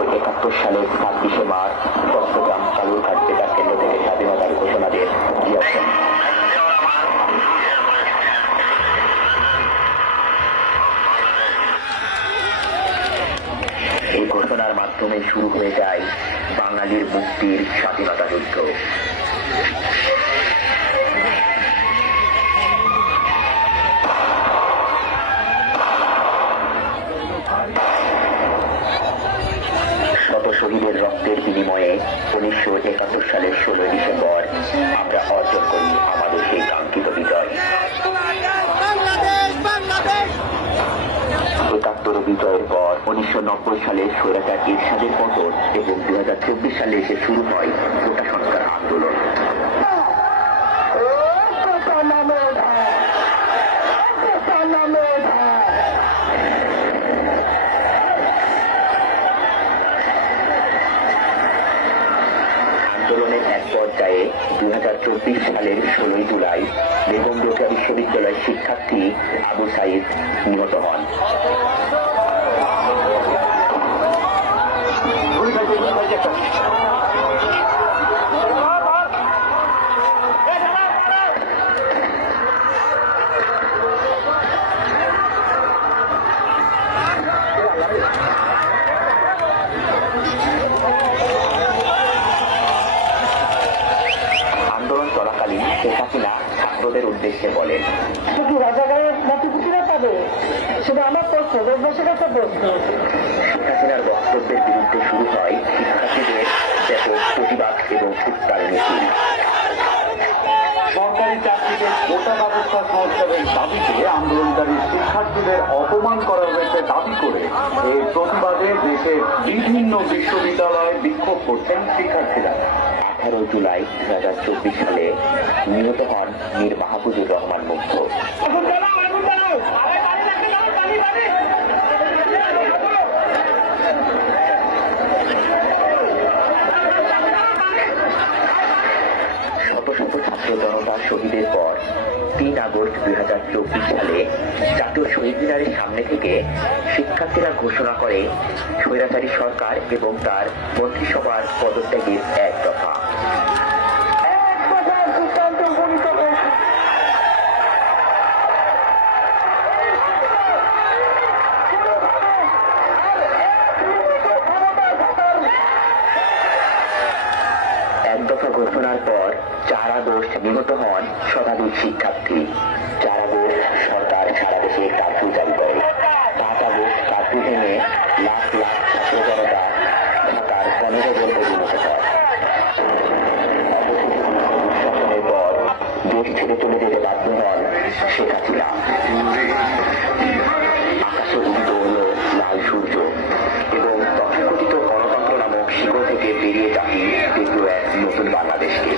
সালের 26শে মার্চ চট্টগ্রাম কালুরঘাট বেতার কেন্দ্র থেকে স্বাধীনতার ঘোষণা দিয়ে দিয়েছেন। এই ঘোষণার মাধ্যমে শুরু হয়ে যায় বাঙালির মুক্তির স্বাধীনতা যুদ্ধ। শত শহীদের রক্তের বিনিময়ে 1971 সালের 16 ডিসেম্বর আমরা অর্জন করি আমাদের সেই কাঙ্ক্ষিত বিজয়। 71 বিজয়ের পর 1990 সালে স্বৈরাচার এরশাদের পতন এবং 2024 সালে এসে শুরু হয় কোটা সংস্কার আন্দোলন। আন্দোলনের এক পর্যায়ে 2024 সালের 16 জুলাই বেগম রোকেয়া বিশ্ববিদ্যালয়ের শিক্ষার্থী আবু সাইদ নিহত হন। শেখ হাসিনা ছাত্রদের উদ্দেশ্যে বলেন, রাজাগারের নথিপুটিরা পাবে সেটা আমার প্রশ্ন, দেশবাসীর একটা প্রশ্ন। শেখ হাসিনার বক্তব্যের বিরুদ্ধে শুরু হয় শিক্ষার্থীদের ব্যাপক প্রতিবাদ এবং চিৎকার মিছিল। সরকারি চাকরিদের কোটা ব্যবস্থা সংস্কারের দাবিতে আন্দোলনকারী শিক্ষার্থীদের অপমান করা হয়েছে দাবি করে এই প্রতিবাদে দেশের বিভিন্ন বিশ্ববিদ্যালয়ে বিক্ষোভ করছেন শিক্ষার্থীরা। 18 জুলাই 2024 সালে নিহত হন মীর মাহফুজুর রহমান মুগ্ধ। শত শত ছাত্র জনতা শহীদের পর 3 আগস্ট 2024 সালে জাতীয় শহীদ মিনারের সামনে থেকে শিক্ষার্থীরা ঘোষণা করে স্বৈরাচারী সরকার এবং তার মন্ত্রিসভার পদত্যাগের এক দফা। এক দফা ঘোষণার পর 4 আগস্ট নিহত হন শতাধিক শিক্ষার্থী। 4 আগস্ট সরকার সারা দেশে কার্ফিউ জারি করে। 5 আগস্ট কার্ফিউ ভেঙে লাখ লাখ ছাত্র জনতা ঢাকার গণভবন অভিমুখে হয়। শাসনের পর দেশ ছেড়ে চলে যেতে বাধ্য হন শেখ হাসিনা। আকাশে উদিত হল লাল সূর্য এবং তথাকথিত গণতন্ত্র নামক শিকড় থেকে বেরিয়ে যাই দেখল এক নতুন বাংলাদেশকে।